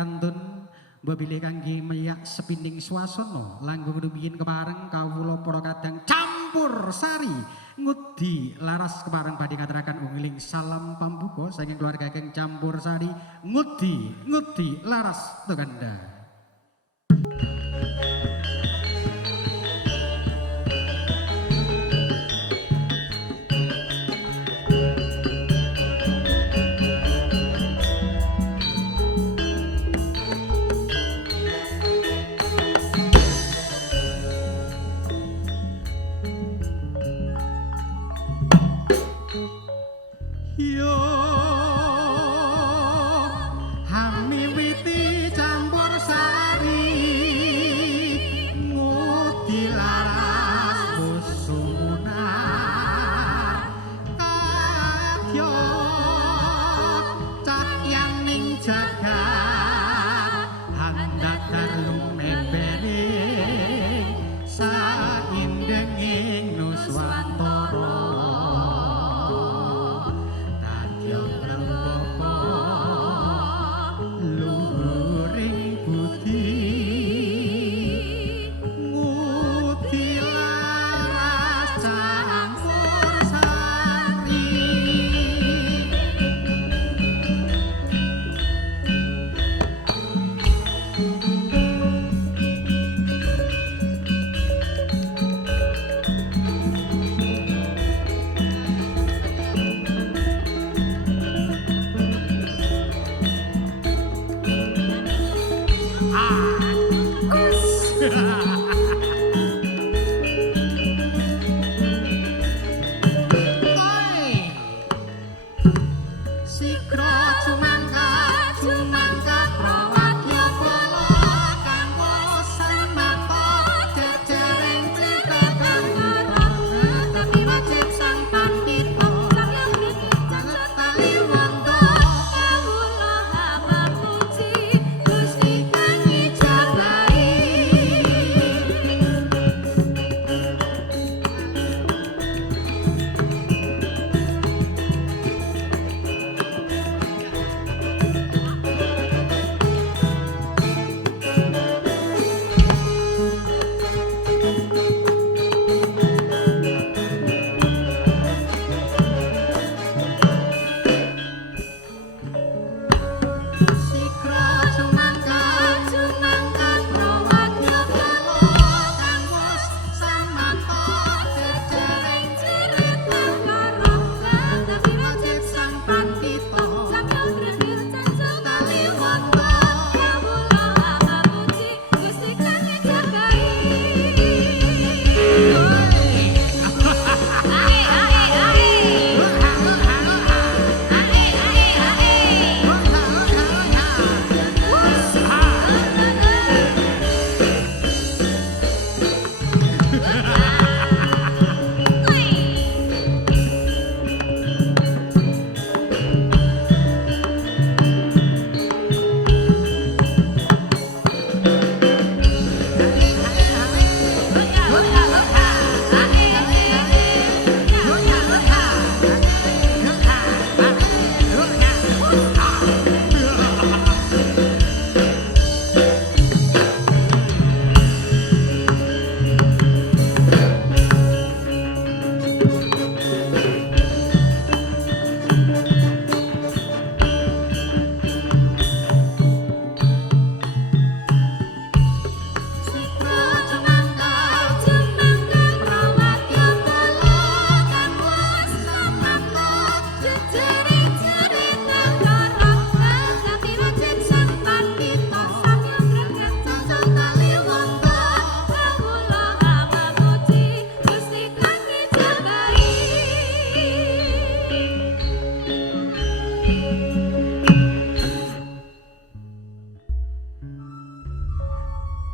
kantun mbabile kangge meyak sepining swasana langkung rumiyin kepareng kawula para kadang campur sari ngudi laras kepareng badhe ngaturaken ungling salam pambuka saking keluarga keng campur sari ngudi laras Tuganda.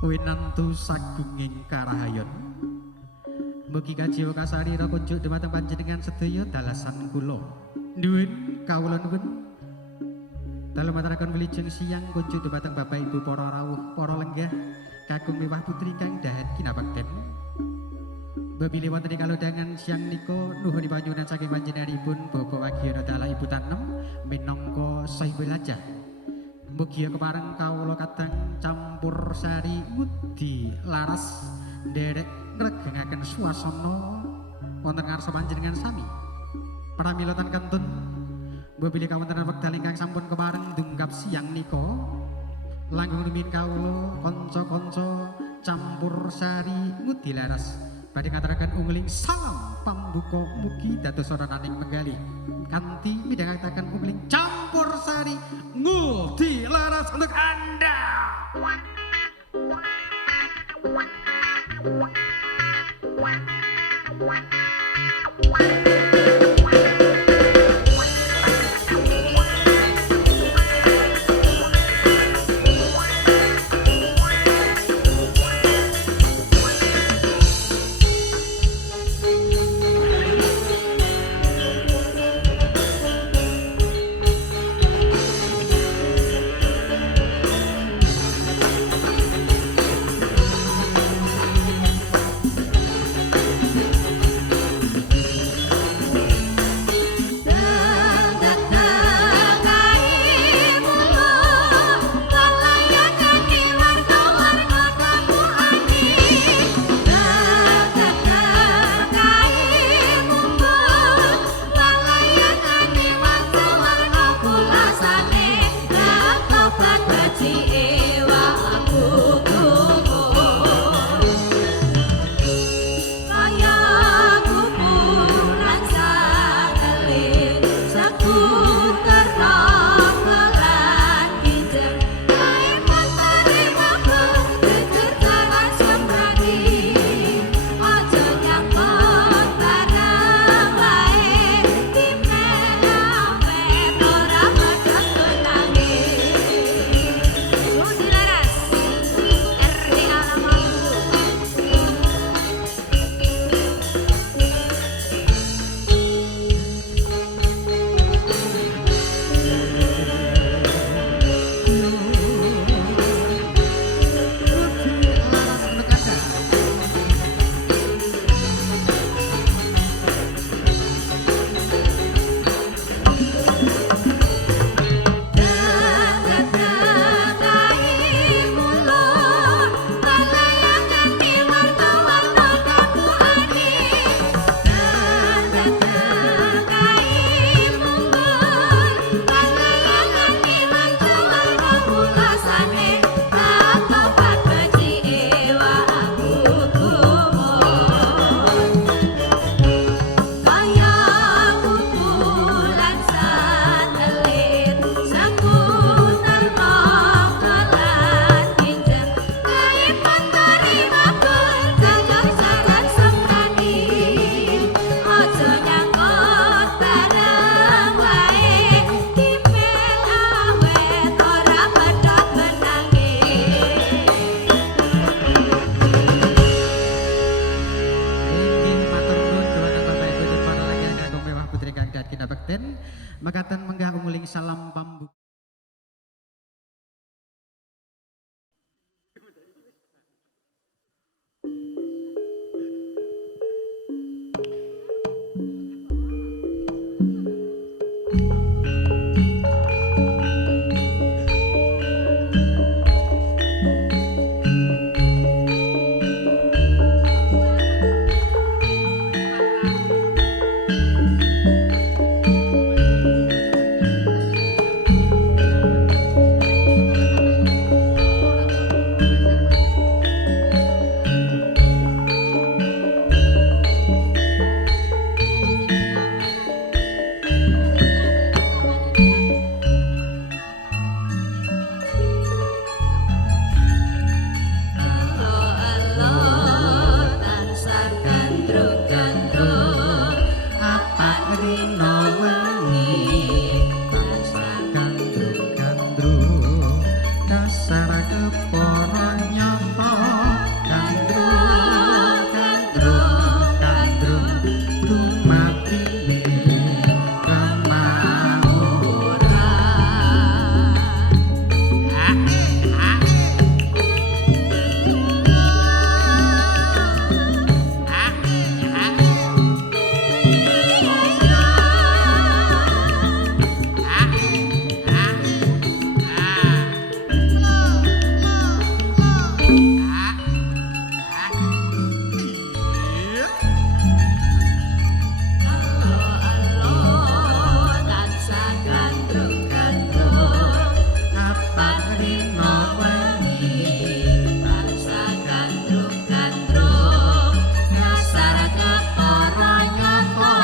Winantu sagunging karahayon mugi kajiwa kasarira kunjuk dhumateng panjenengan sedaya dalasan kula nuwun kawula nuwun dalem mataraken wilujeng siang kunjuk dhumateng Bapak Ibu para rawuh para lenggah kakung miwah putri kang dahat kinabakten babile wonten ing kalodhangan siang nika nuhun panyuwunan saking panjenenganipun Bapak Wagiyana Dalah Ibu Tanem minangka sahibul hajah Mugia kepareng kawula kadang campur sari ngudi laras nderek ngregengaken swasana wonten ngarsa panjenengan sami. Pramilatan kentun mbabili kawontenan wekdal ingkang sampun kepareng dunggap siang nika langkung rumiyin kawula kanca-kanca campur sari ngudi laras badhe ngaturaken ungling salam pambuka mugi dados soronaning menggali kanthi midhangetaken ungling campur sari ngudi laras untuk Anda. Mekaten menggah ungling salam pambu. dina wengi bangsa gandrung-gandrung dasar kepara nyata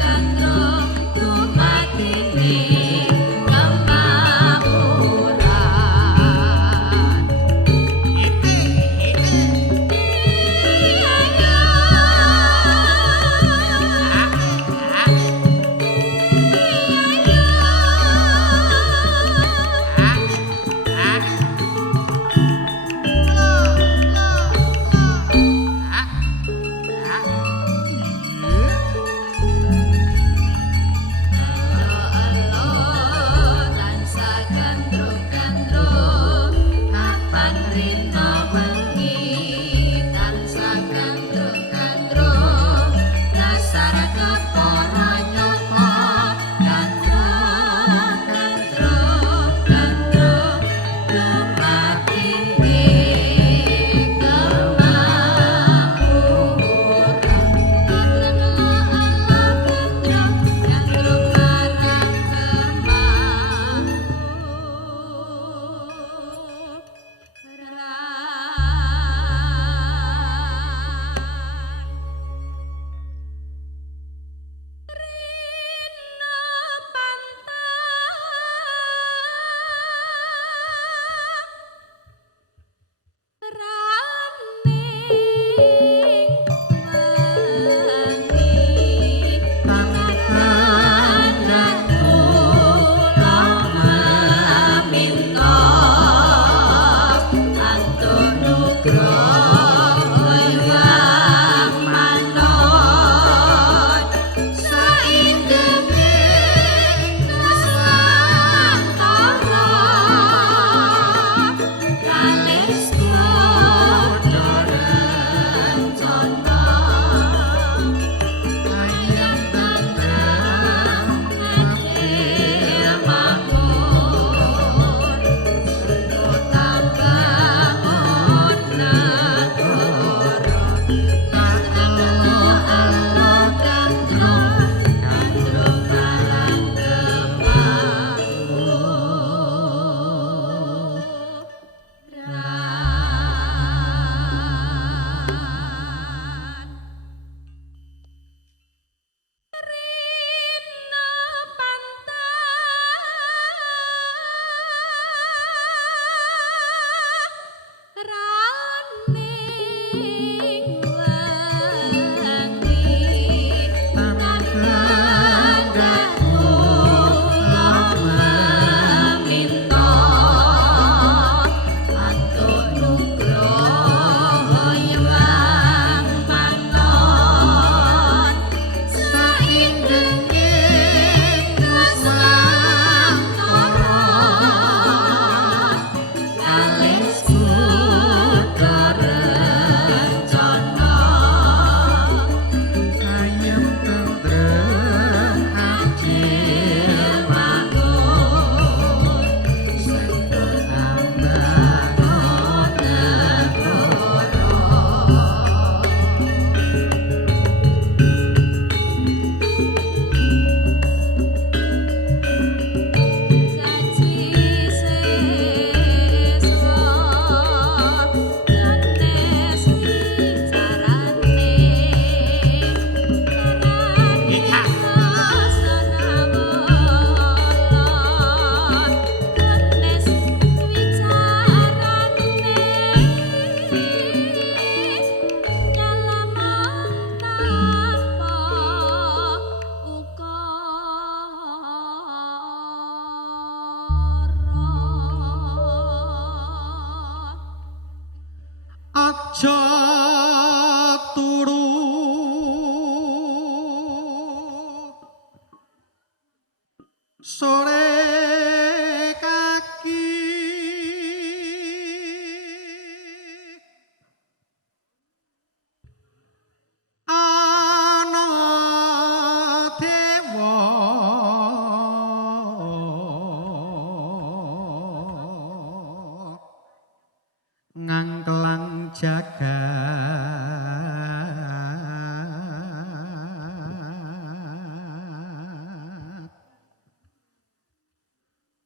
gandrung dumatine kemawuran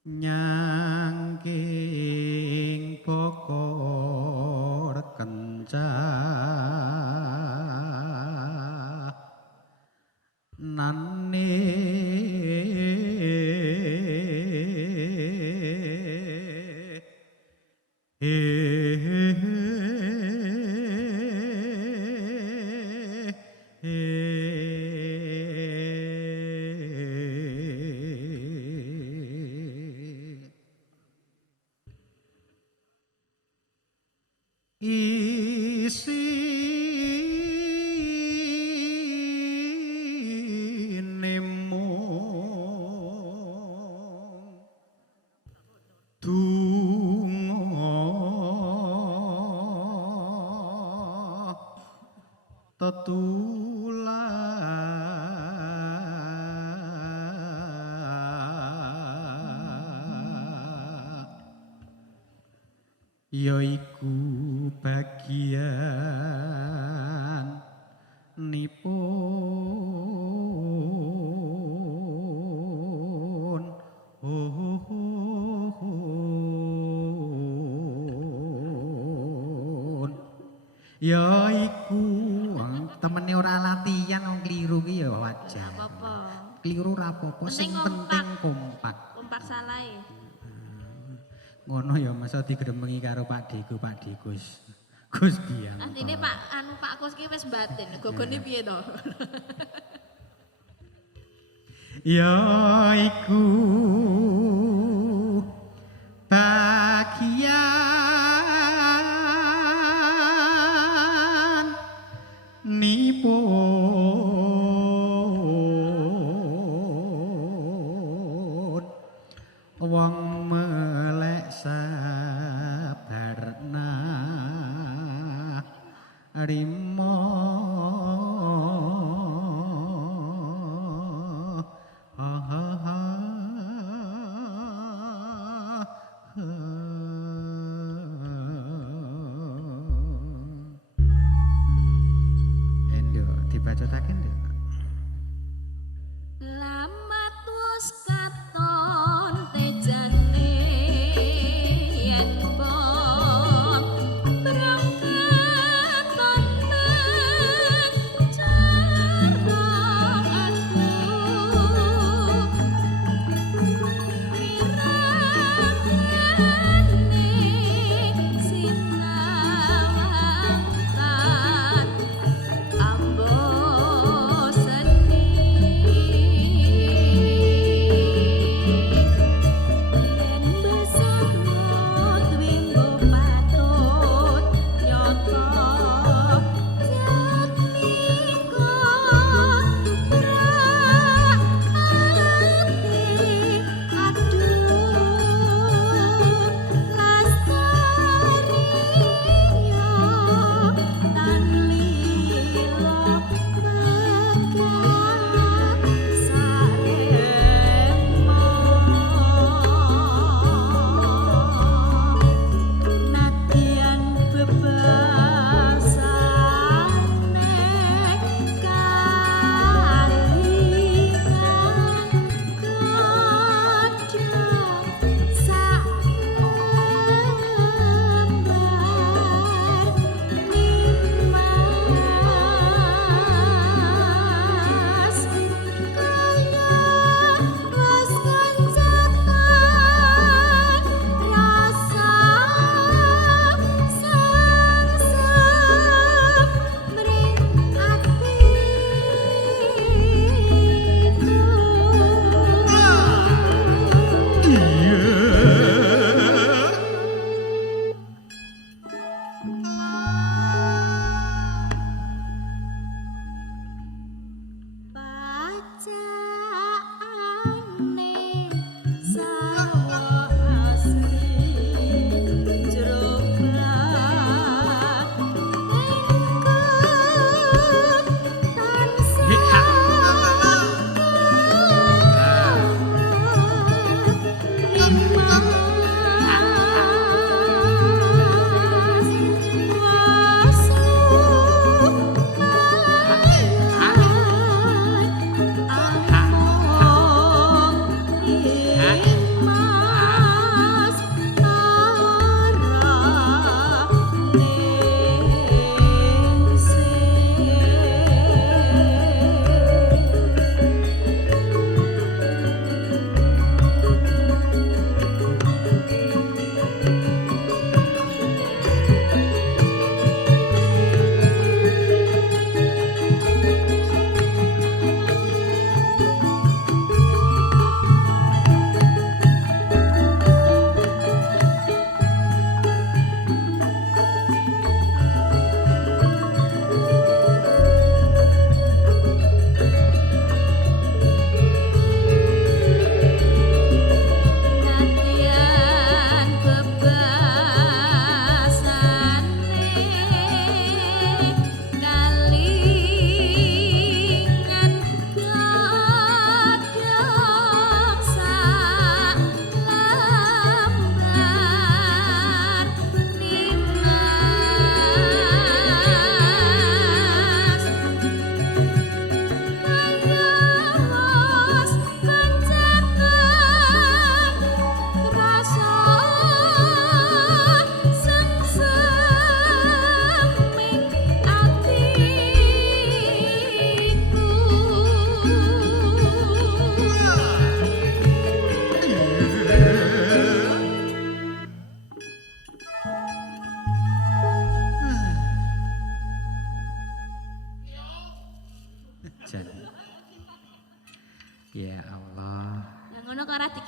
nyangking bokor kencah nane isinemu donga tetulak yaiku bagian nipun yaiku temene ora latihan wong kliru ki ya wajar Apa-apa. kliru ora apa-apa sing penting kompak Kompak salah e. ngono ya masa digremengi karo Pak Diku Gus Biang. Asline Pak Kus ki wis batin. Gogone piye to? Ya iku bagian nipun wong melek sabarna rimo endo dibacotaken ndak Lamat wis katon tejane yen pon berangkat tonang carong aku wirangane sinawangkat ambon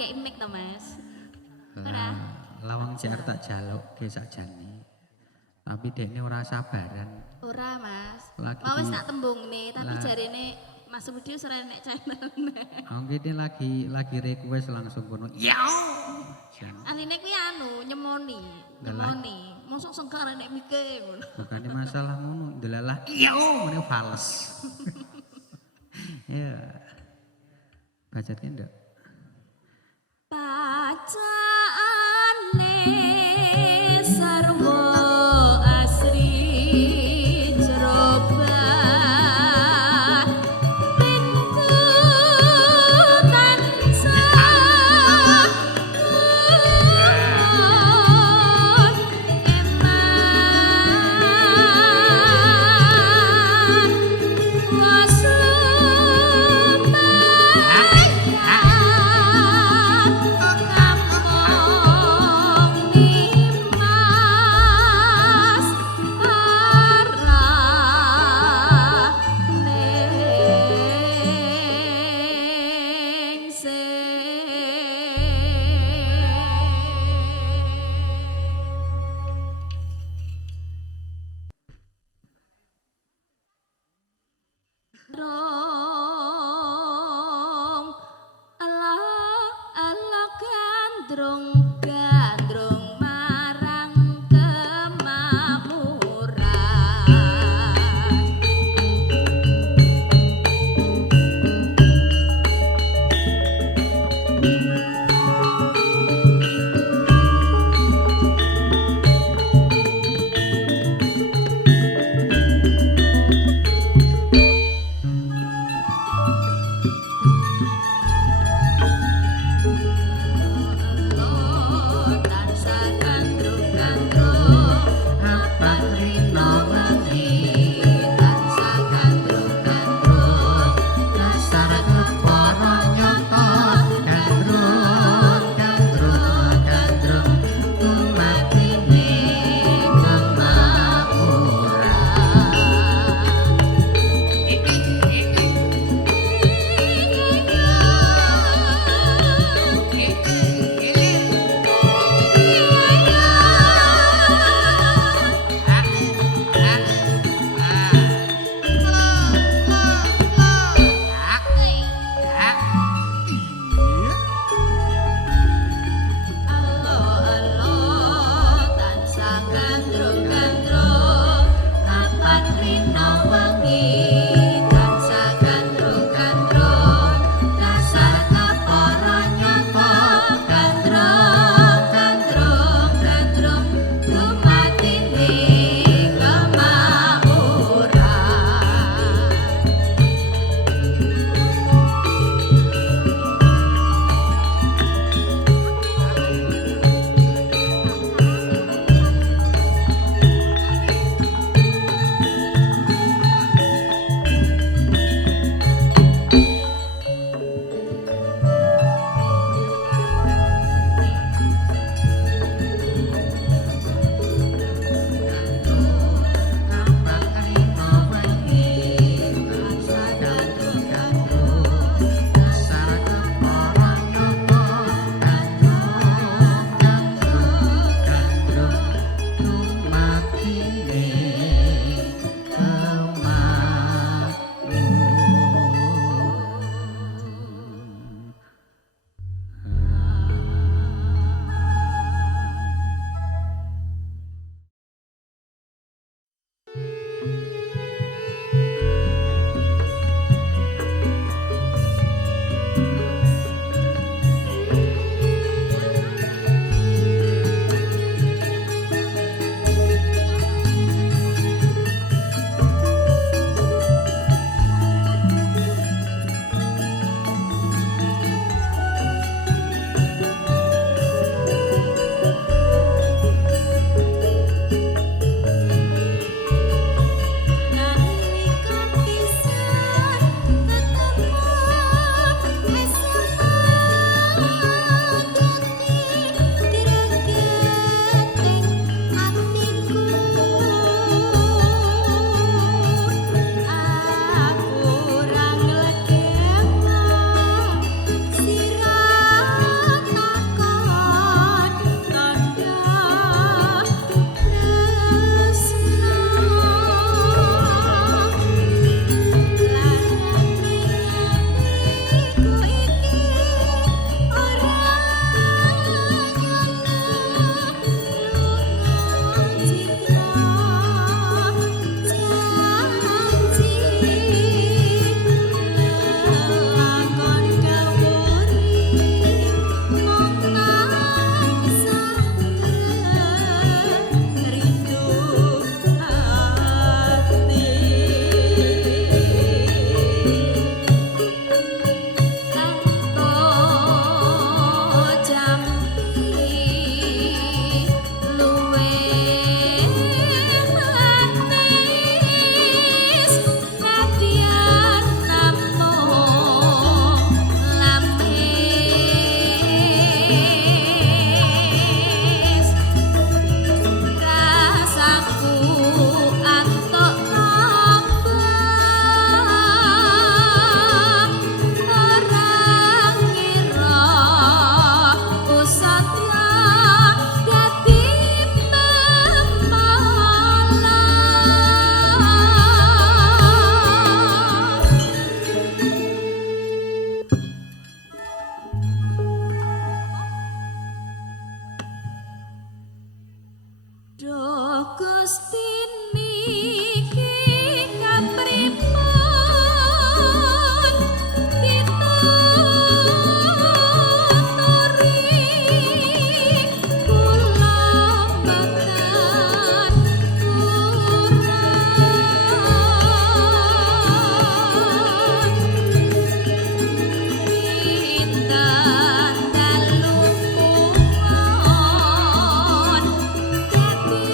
kayak mic to Mas. Ora. Lah, lawang jar tak jaluk ke sakjane. Tapi dekne ora sabaran. Ora Mas. Lagi Mau wis di- tak tembungne tapi lah. jarene Mas Budi wis ora nek channel. Ini lagi request langsung kono. Ya. Aline kuwi anu nyemoni, Lah. nyemoni. Mosok sengkar nek mike ngono. Bukannya masalah ngono, delalah iya ngene fales. Ya. Bacotnya ndak? Bacaane sarwa asri jerobat pintu tansah eman Drong ala gandrung gandrung marang kemakmuran Allah Duh Gusti niki kapripun dituturi kula mboten pinten dalu kuwon dadi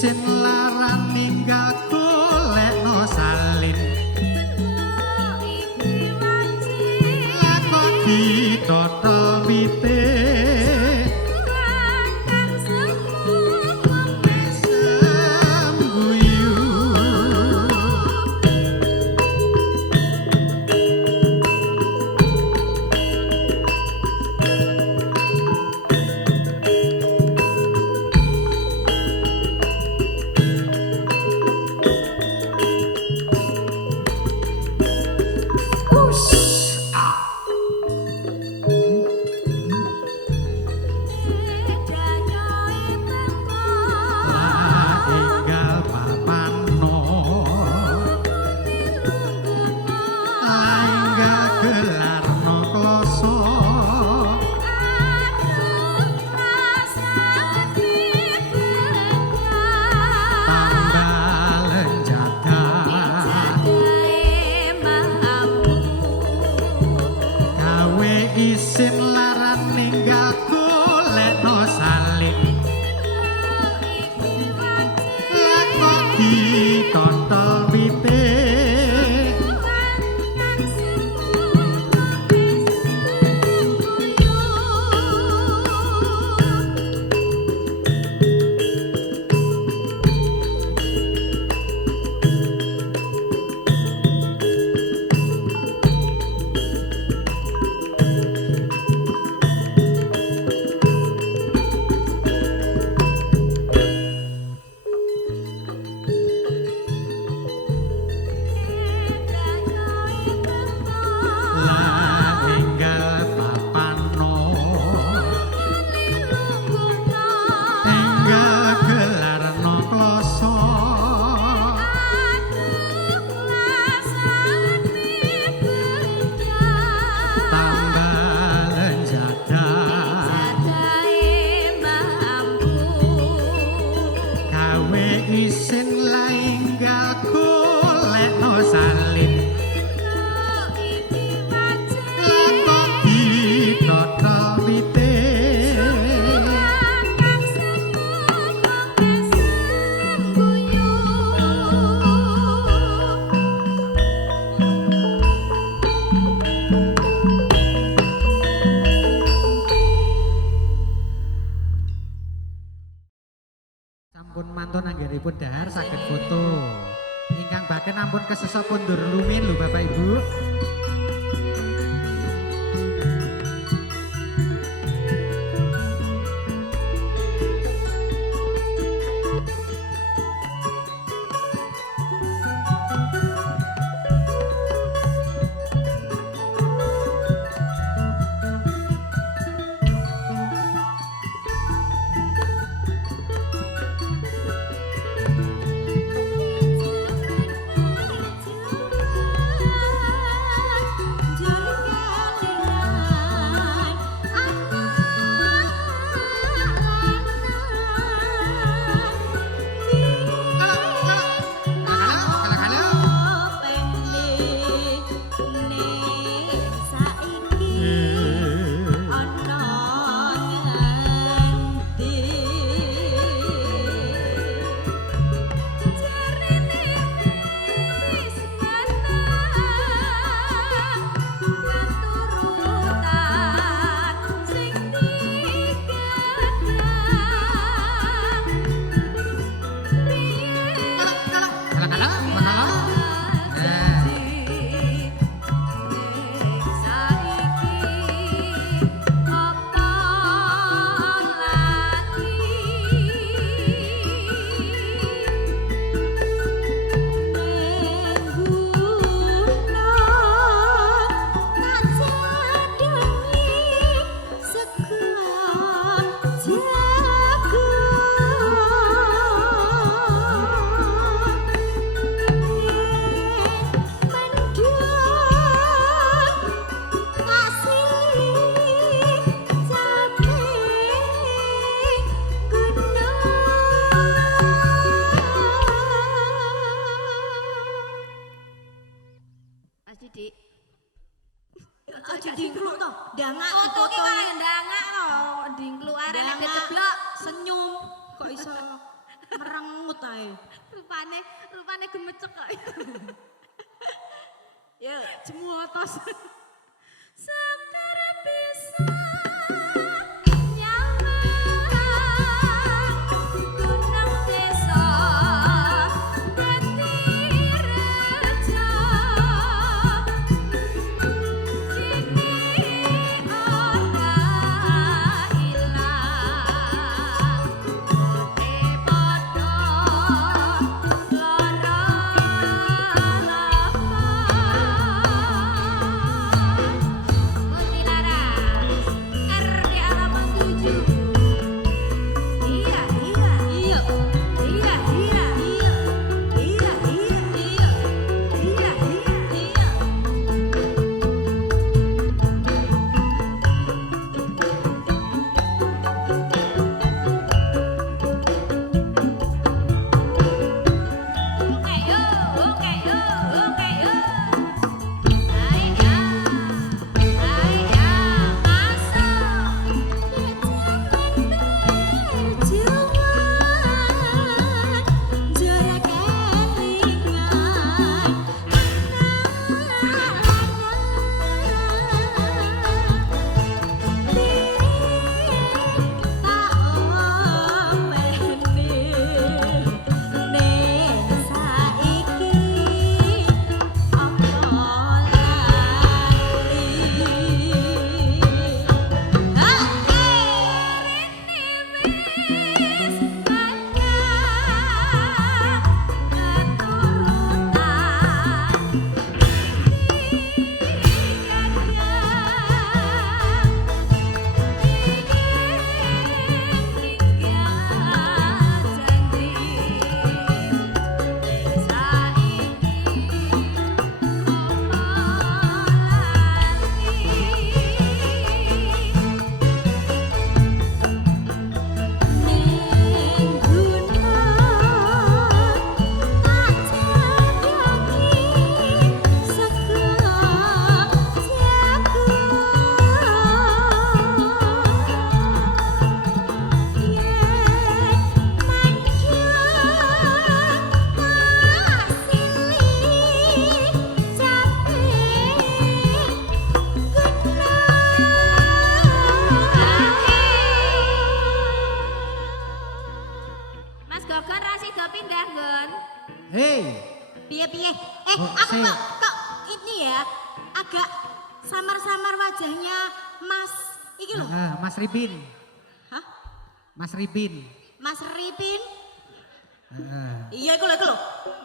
isin laran ninggal golekno salin lakon ditata wite sembuyu isin laran ninggal golekno salin lakon ditata wite isin lainggal golekno salin lakon ditata wite sampun mantun anggenipun dahar saged foto ingkang baken ampun kesesok kondur lumin lho Bapak Ibu. Rupane gemecek kok. Ya, jemuotos. Sekar bisa Hei, Piye-piye? Oh, Aku saya- kok ini ya agak samar-samar wajahnya Mas iki lho. Mas Ripin, Hah? Mas Ripin. Mas Ripin? Heeh. Iya iku lho, iku lho.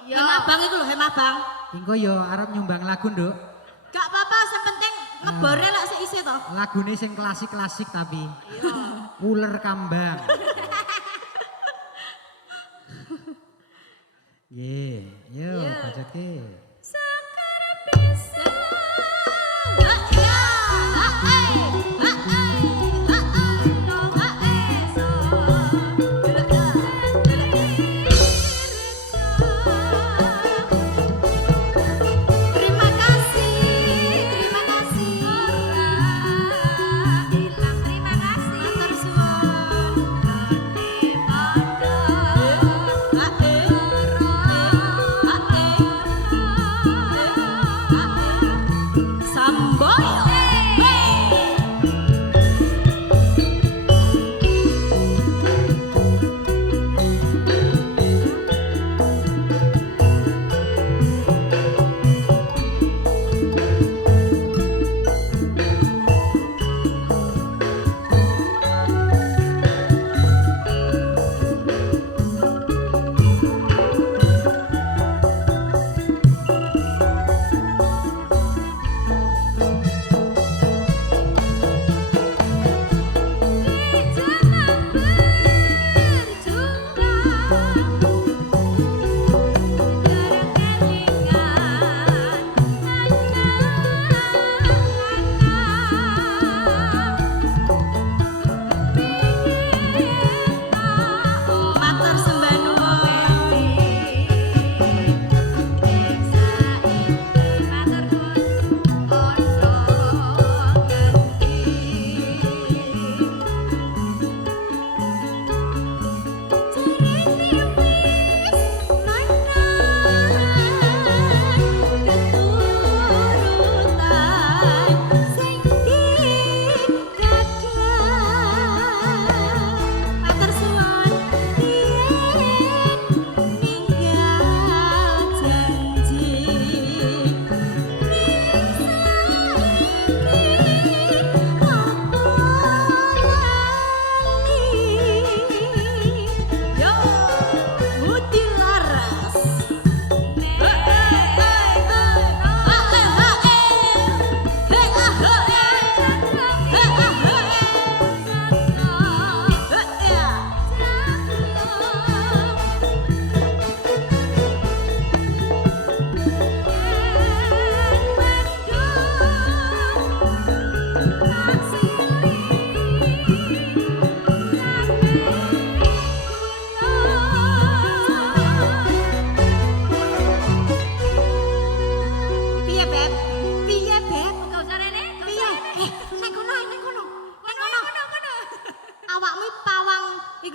Ya. Hemabang iku lho, Hemabang. Engko yo arep nyumbang lagu, Nduk. Gak apa-apa, sing penting ngebore lek sik isih to. Lagune sing klasik-klasik tapi. Uler kambang. Ye, yo bacotke. Terima kasih, terima kasih. Terima kasih. Matur suwun.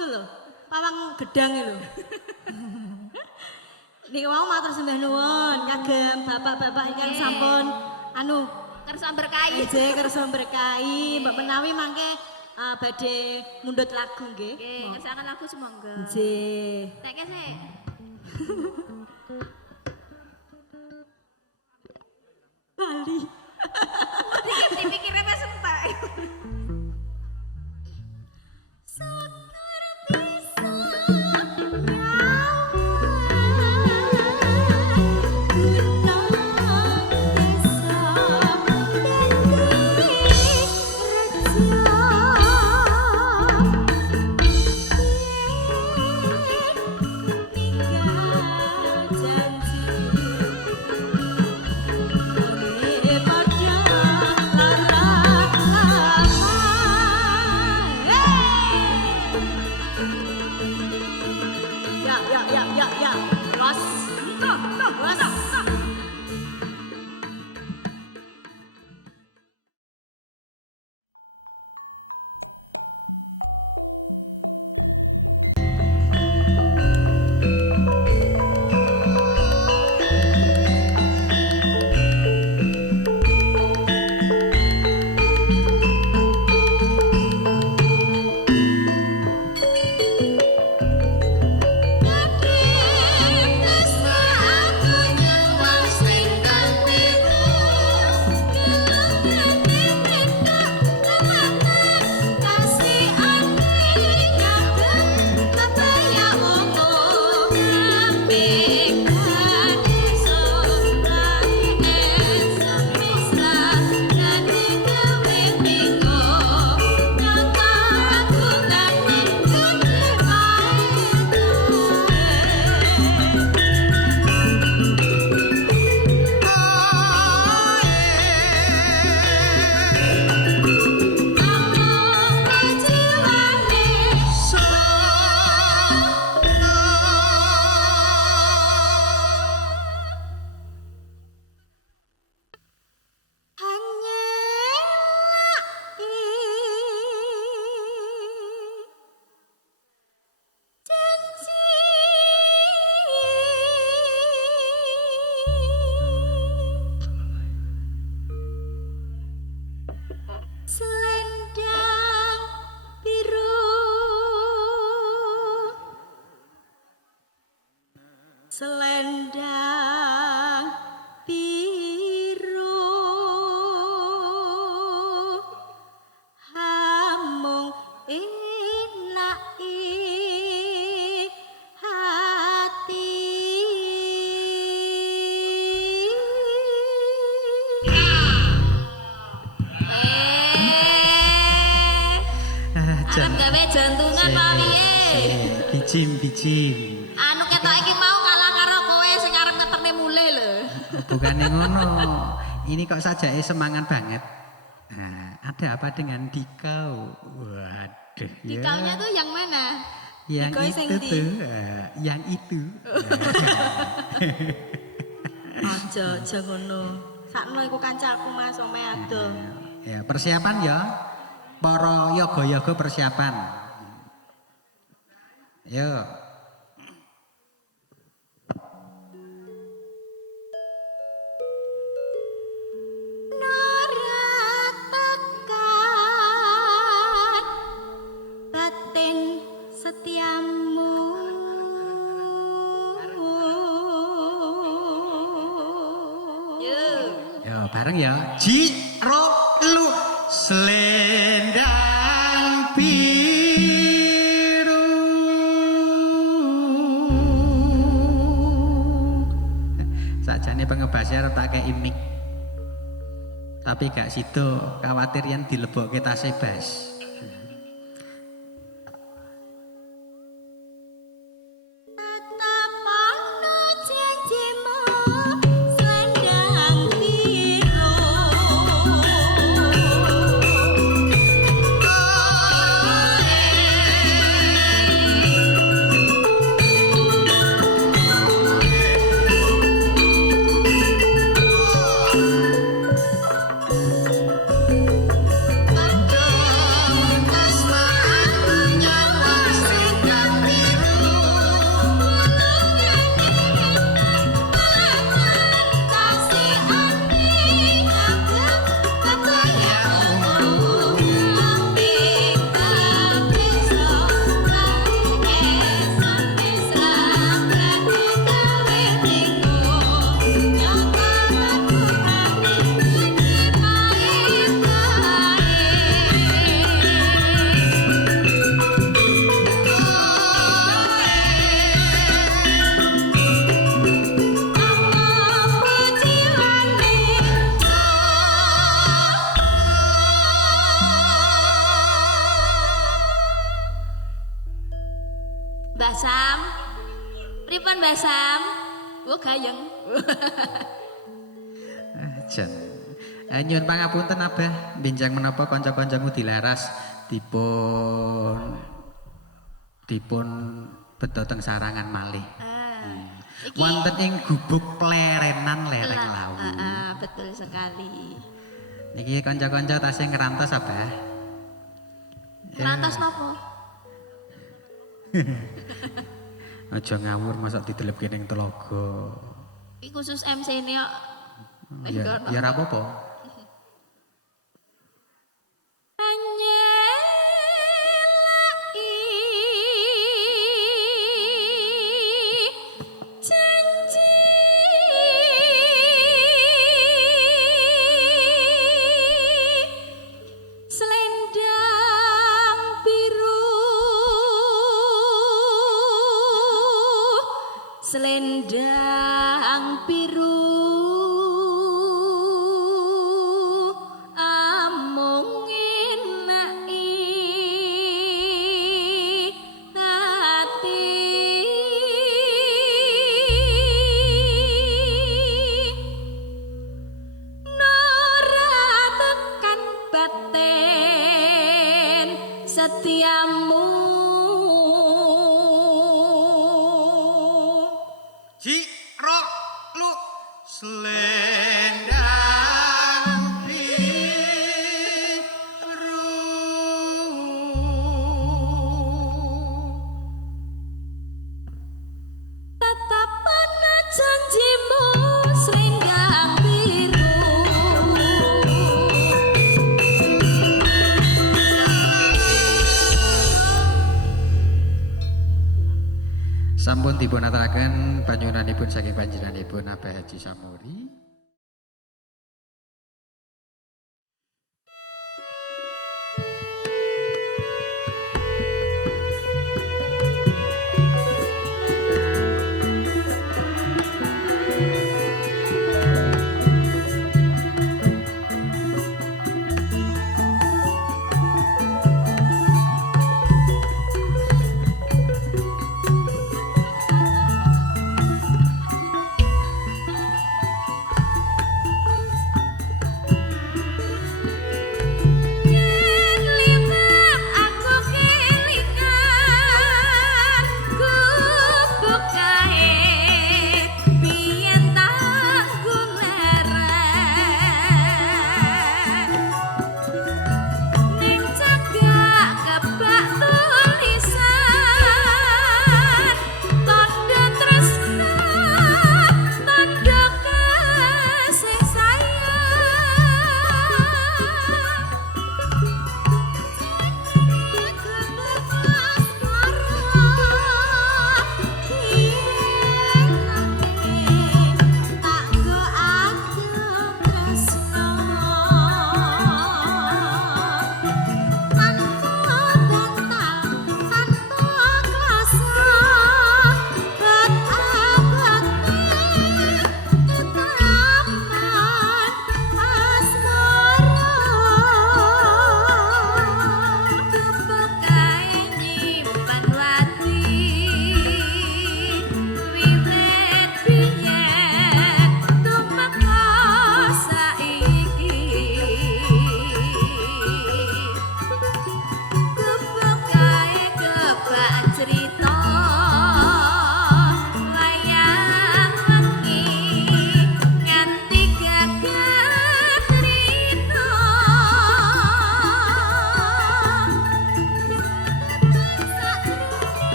iku lho, pawang gedang lho. Niki mau matur sembah nuwun kagem bapak-bapak ingkang sampun anu Kersa berkahi. nggih kersa berkahi, mbok menawi mangke badhe mundhut lagu nggih. Nggih, ngersakan lagu semonggo. Nggih. Tekke sih. Bali. Dipikirnya wis entek. Sekar bisa ya, was, was. Selendang biru, selendang biru, hamung enaki hati. Arep gawe jantungan wae. Bicim. Anu ketok iki mau kalah karo kowe sing arep ngeterne mulih lho. Bukannya ngono. Ini kok sajake semangat banget. Ada apa dengan Dikau? Waduh. Dikaunya tuh yang mana? Yang Dikau sing itu ndi? tuh, yang itu. Aja ngono. Sakno iku kancaku Mas omahe ado. Ya, persiapan ya. Para yoga-yoga persiapan. Yo. Nara tekan batin setiamu. Yo, bareng ya. Jiro lu selendang biru. Sajane pengebasnya tak kayak imik. Tapi gak situ, khawatir yang dilebok kita sebas. Tatapanmu janjimu selendang biru. Mbak Sam. Pripun Mbak Sam? Wo gayeng. Jan. Nyuwun pangapunten Abah, benjang menapa kanca-kancamu dilaras dipun beto teng sarangan malih. Iki Wonten ing gubuk plerenan lereng lawu. betul sekali. Niki kanca-kanca tasih ngerantos Abah. Ngerantos napa? Aja ngawur masak didelepke ning telaga. Iki khusus MC-ne kok. Ya ora apa-apa. Selendang biru amung enaki ati nora tekan batin setiamu. Ji ro lu selendang biru. Tatapan janjimu selendang biru. Sampun dipun aturaken panyuwunanipun saking panjenenganipun Abah Haji Samuri.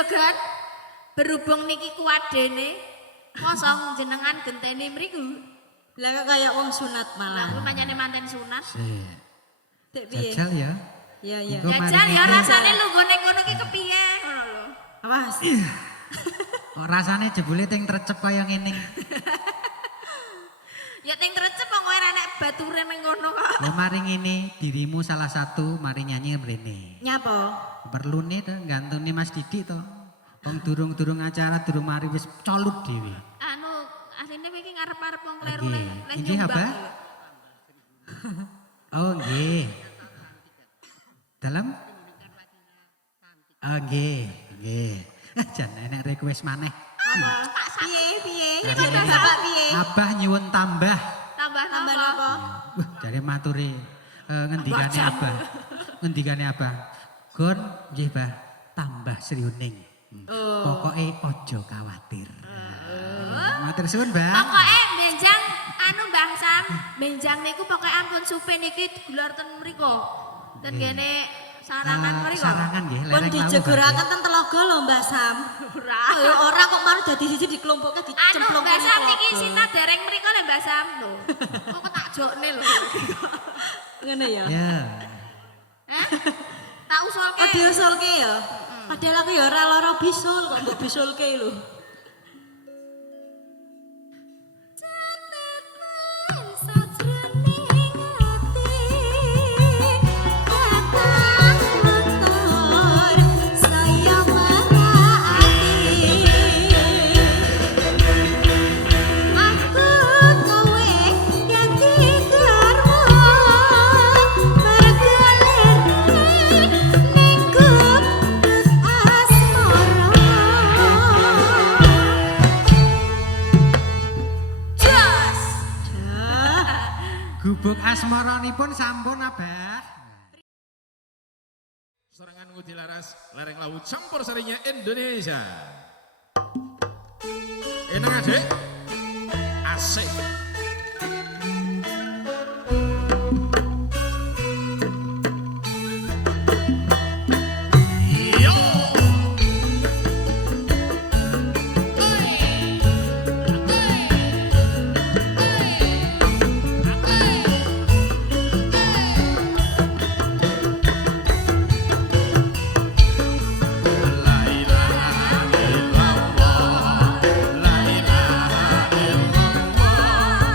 Gogon, berhubung niki kuadene, kosong jenengan genteni mriku. Lah kok kaya wong sunat Lah malah. kuwi pancene manten sunat. Sik. Dek piye? Jajal ya. Iya iya. Engko Jajal mari ya ngene. rasane lunggone kono ki kepiye ngono lho. Awas. Kok rasane jebule ting trecep kaya ngene. Ya ting trecep kok ora nek bature ning ngono kok. Ya mari ngene, dirimu salah satu mari nyanyi mrene. Nyapa? Perlune to gantune Mas Didik to. Wong durung-durung acara durung mari wis colut dhewe. Anu asline iki ngarep-arep wong kleru Nggih. leh Nggih, apa? Oh nggih. Dalam? Oh nggih, nggih. Jan enek request maneh. Piye piye? Dari Kata bapak piye? Abah nyuwun tambah. Tambah Tambah napa? napa? Wah, dari maturi ngendikane Abah. Ngendikane Abah. Gon nggih, Bah, tambah sriuning. Pokoke aja kuwatir. Matur suwun, Mbah. Pokoke benjang anu Mbah Sam, benjang niku pokoke ampun supe niki digelar ten mriku. Ten kene sarangan mriku. Sarangan nggih, Pun lereng lawu. dijeguraken ten Telaga lho Mbah Sam. Ora. Ora kok malah dadi siji dikelompokke Anu dicemplungke. Mbah Sam niki sita dereng mriku lho Mbah Sam lho. Kok tak jokne lho. Ngene ya. Ya. Hah? Tak usulke. Oh diusulke ya. Padahal aku ya ora lara bisul kok mbok bisulke lho. Gubuk asmaranipun sampun, Abah. Serangan Ngudi Laras, lereng laut campur sarinya Indonesia. Enak adek, asik. Yo. La ilaha illallah, la ilaha illallah.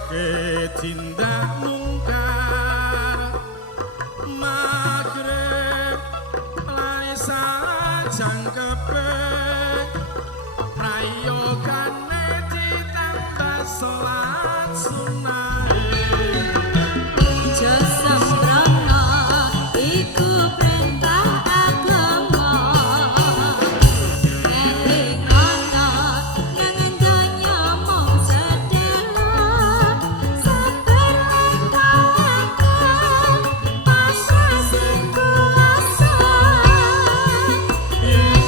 Sake tindak mungkar Maghrib Laisa jangkepe Prayogane ditambah sholat sunah Jasa mrana iku perintah agama. Eling ana nang donya mung sedherek. Sabar engkang pasrah sing kuasa. Ing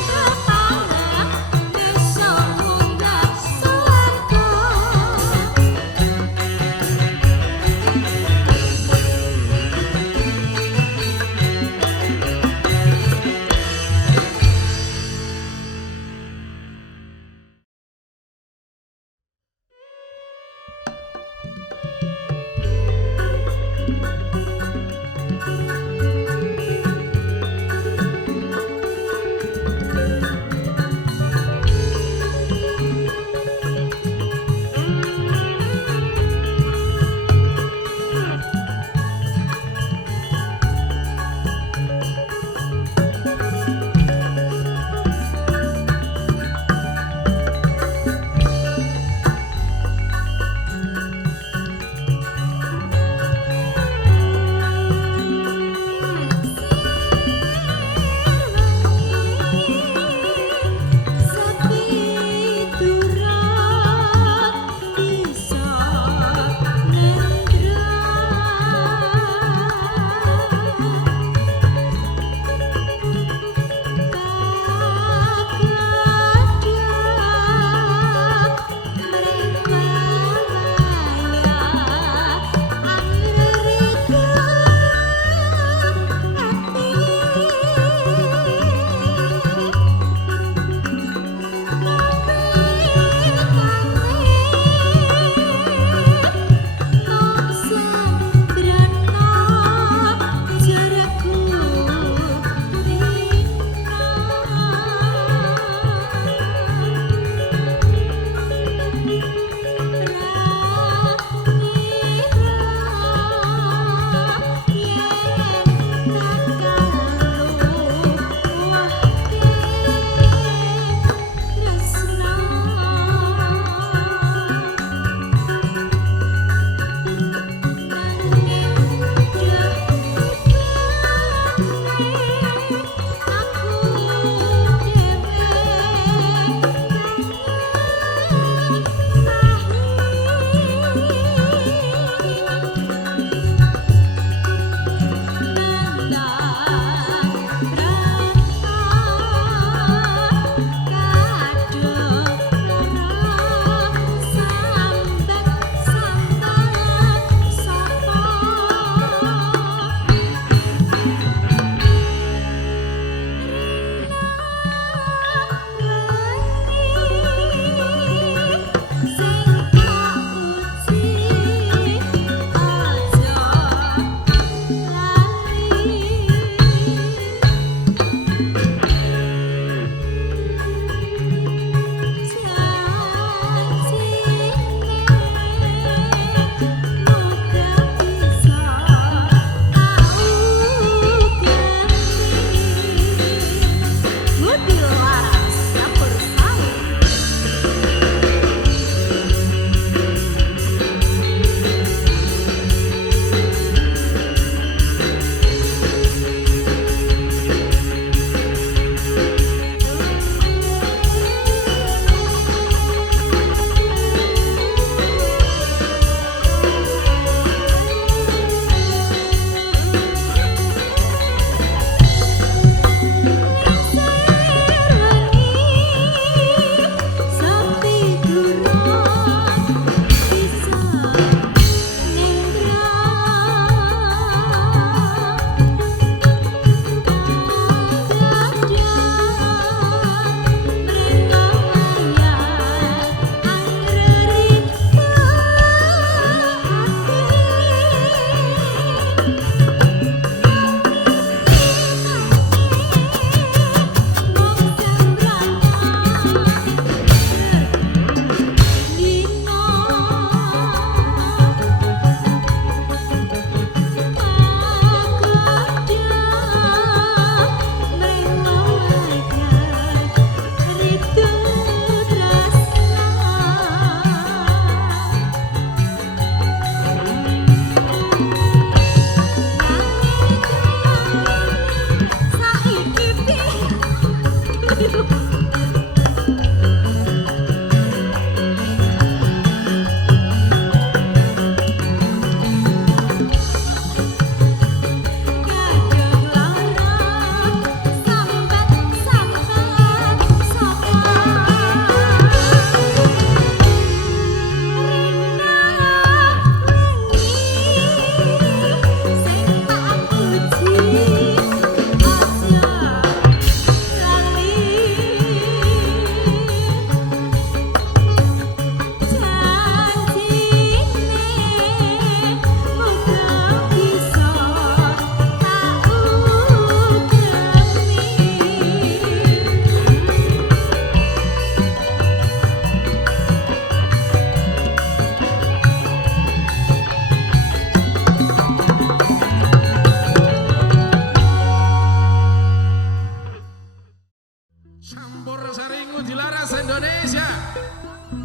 Puji Laras Indonesia.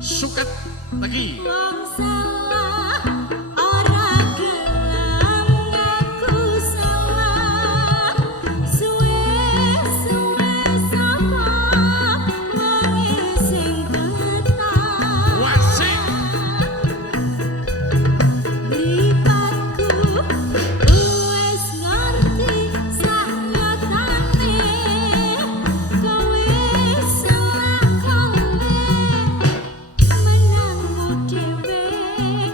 Suket lagi. Wong salah ora gelem ngaku salah. Suwe-suwe sapa wong sing betah. Wasik. Mripatku wis ngerti sanyatane. Kowe salah kowe menangmu dhewe.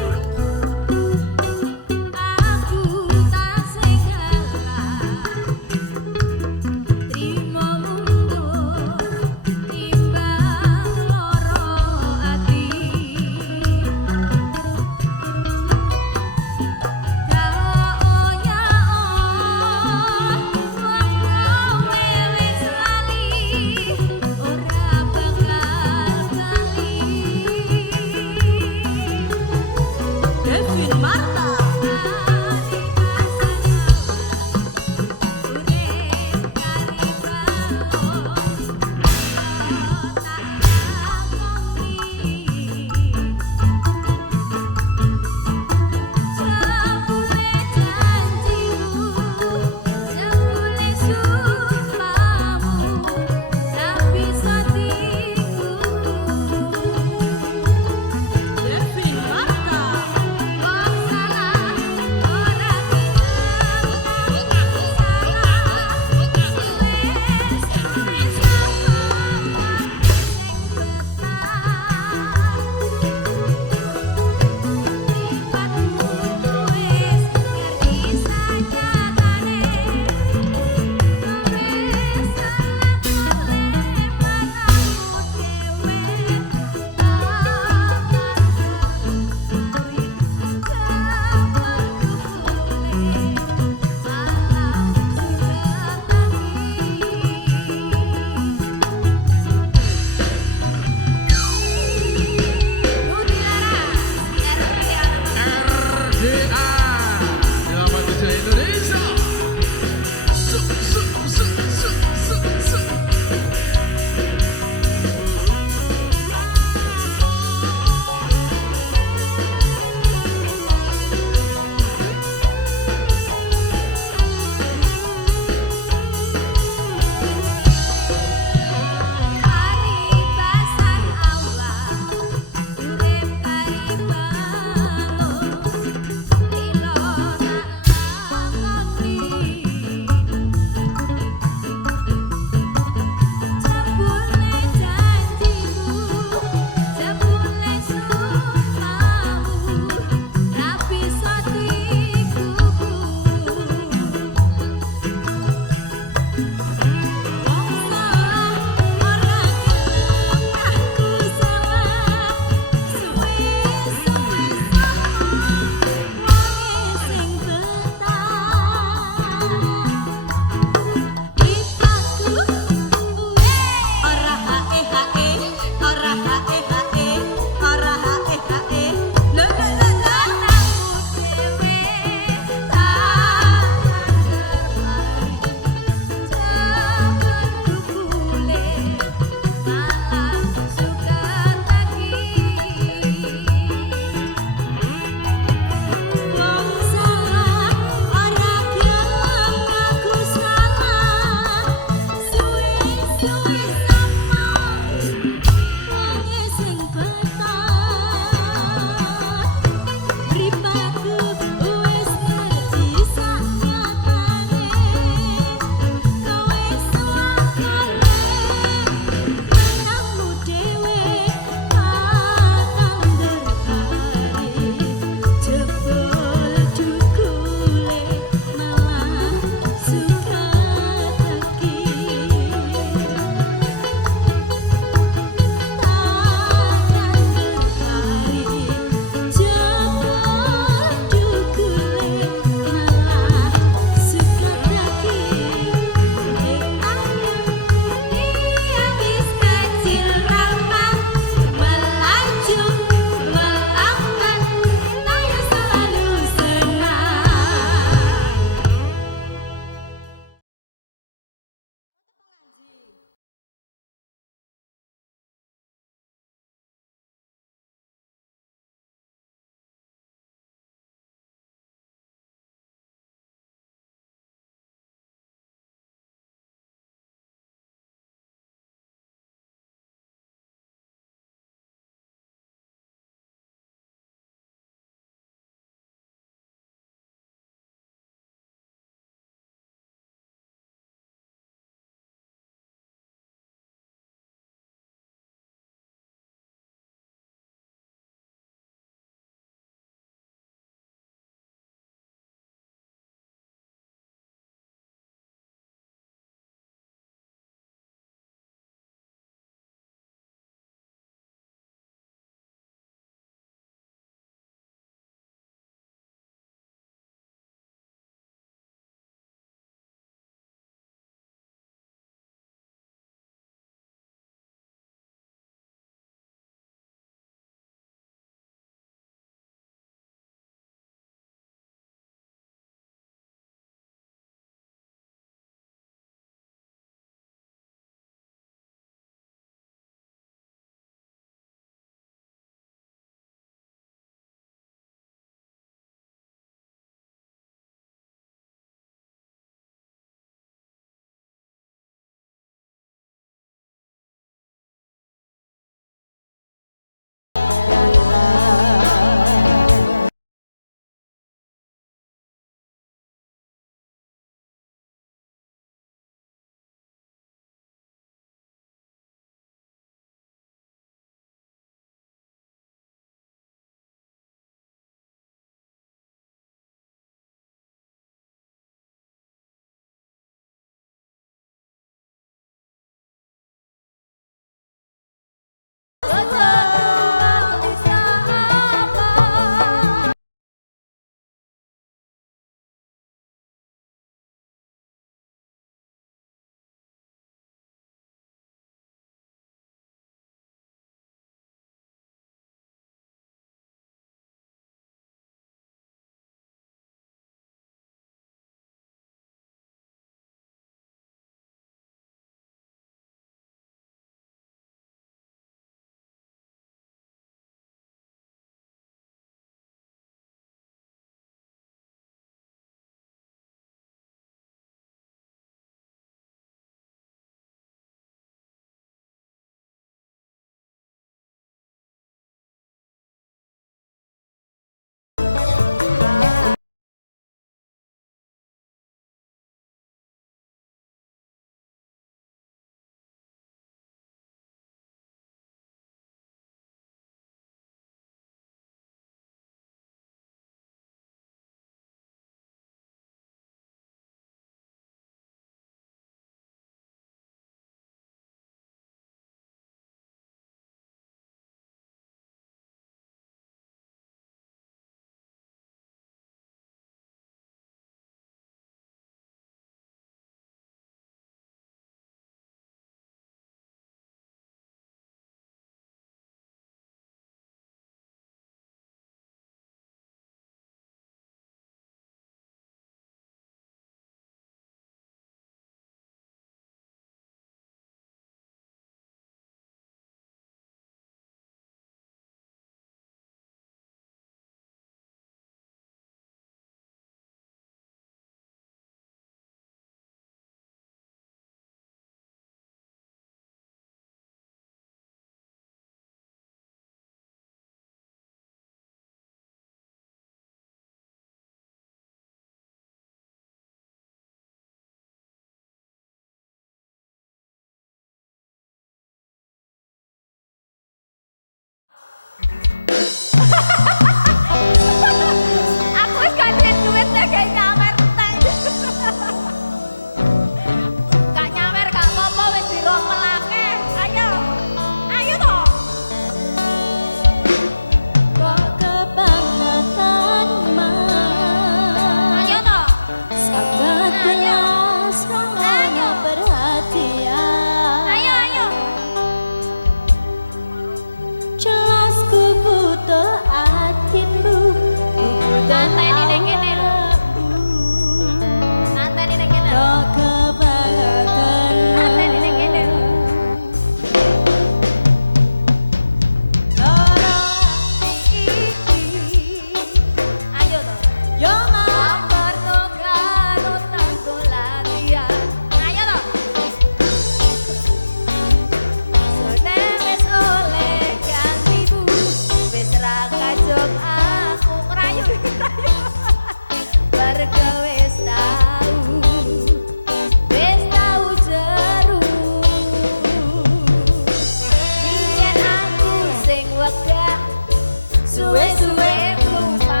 suwe-suwe lupa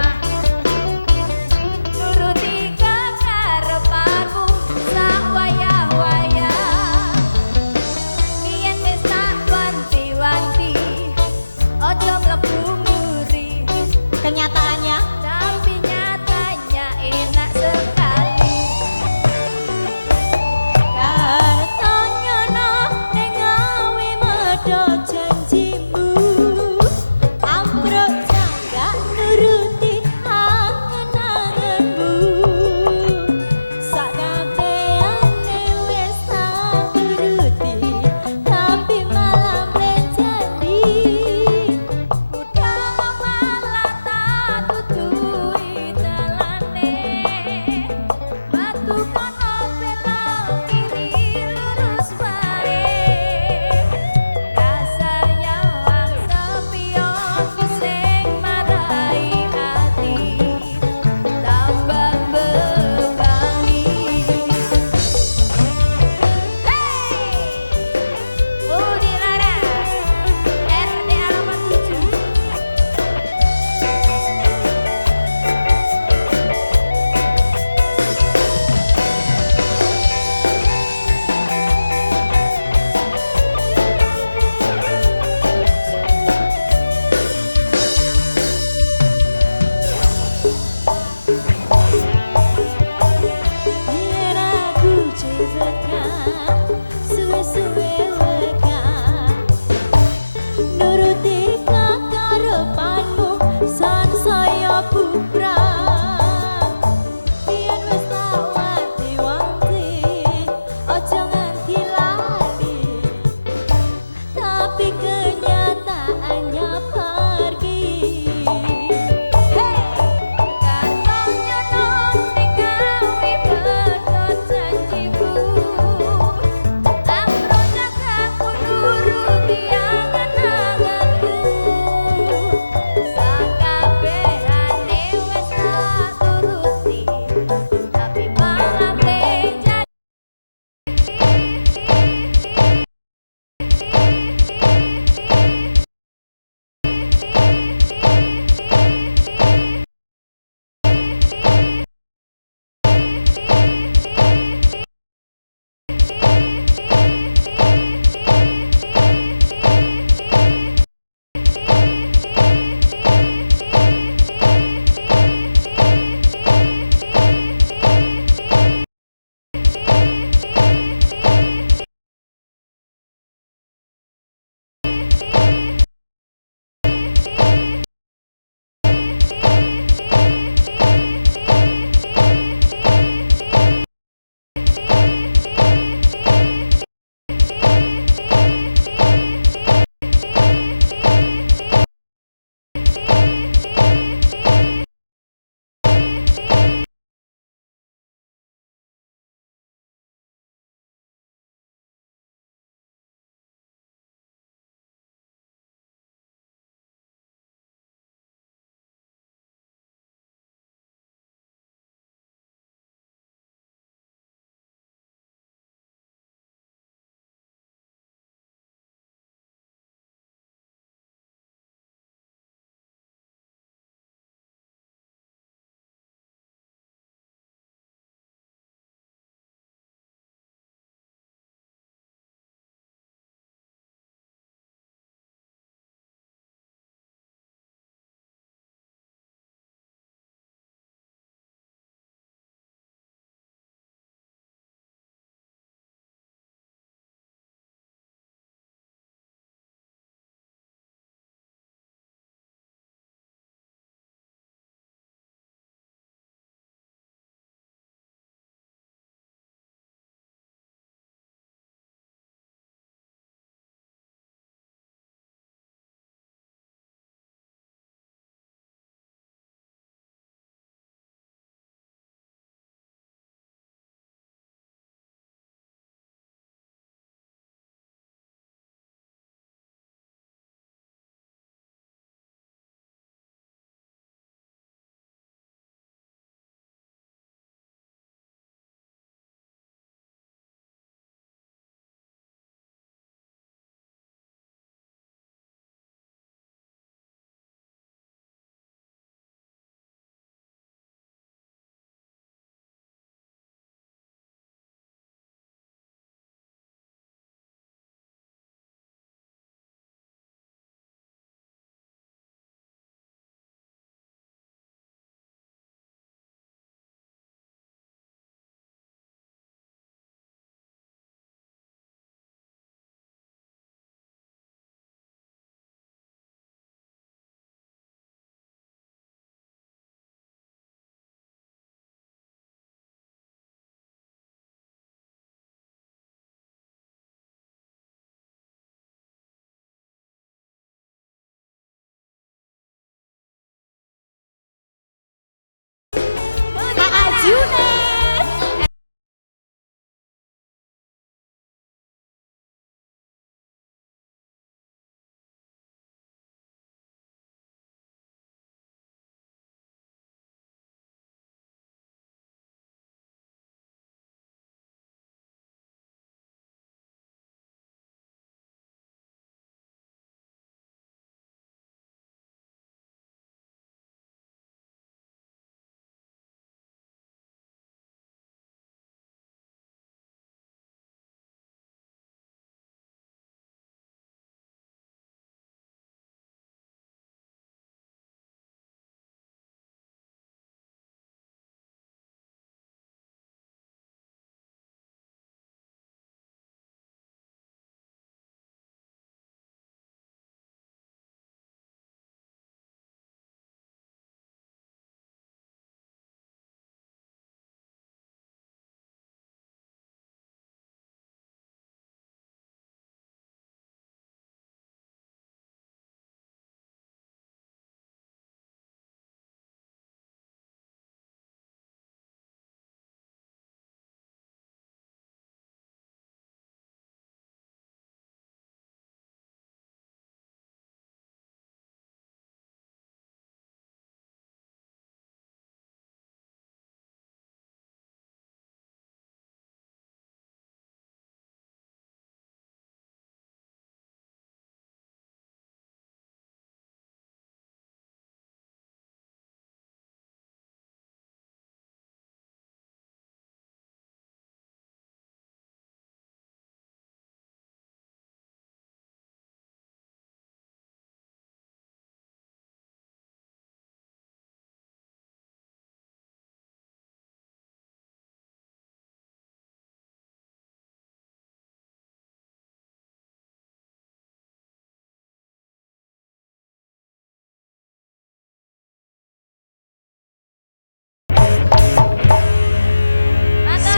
nuruti kekarepanku sak wayah-wayah yen wis tak wanti-wanti ojo mlebu mburi kenyataannya tapi nyatanya enak sekali karto nyono ning gawe medhot janjimu ambruk janggak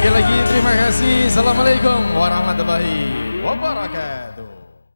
Sekali lagi terima kasih. Assalamualaikum warahmatullahi wabarakatuh.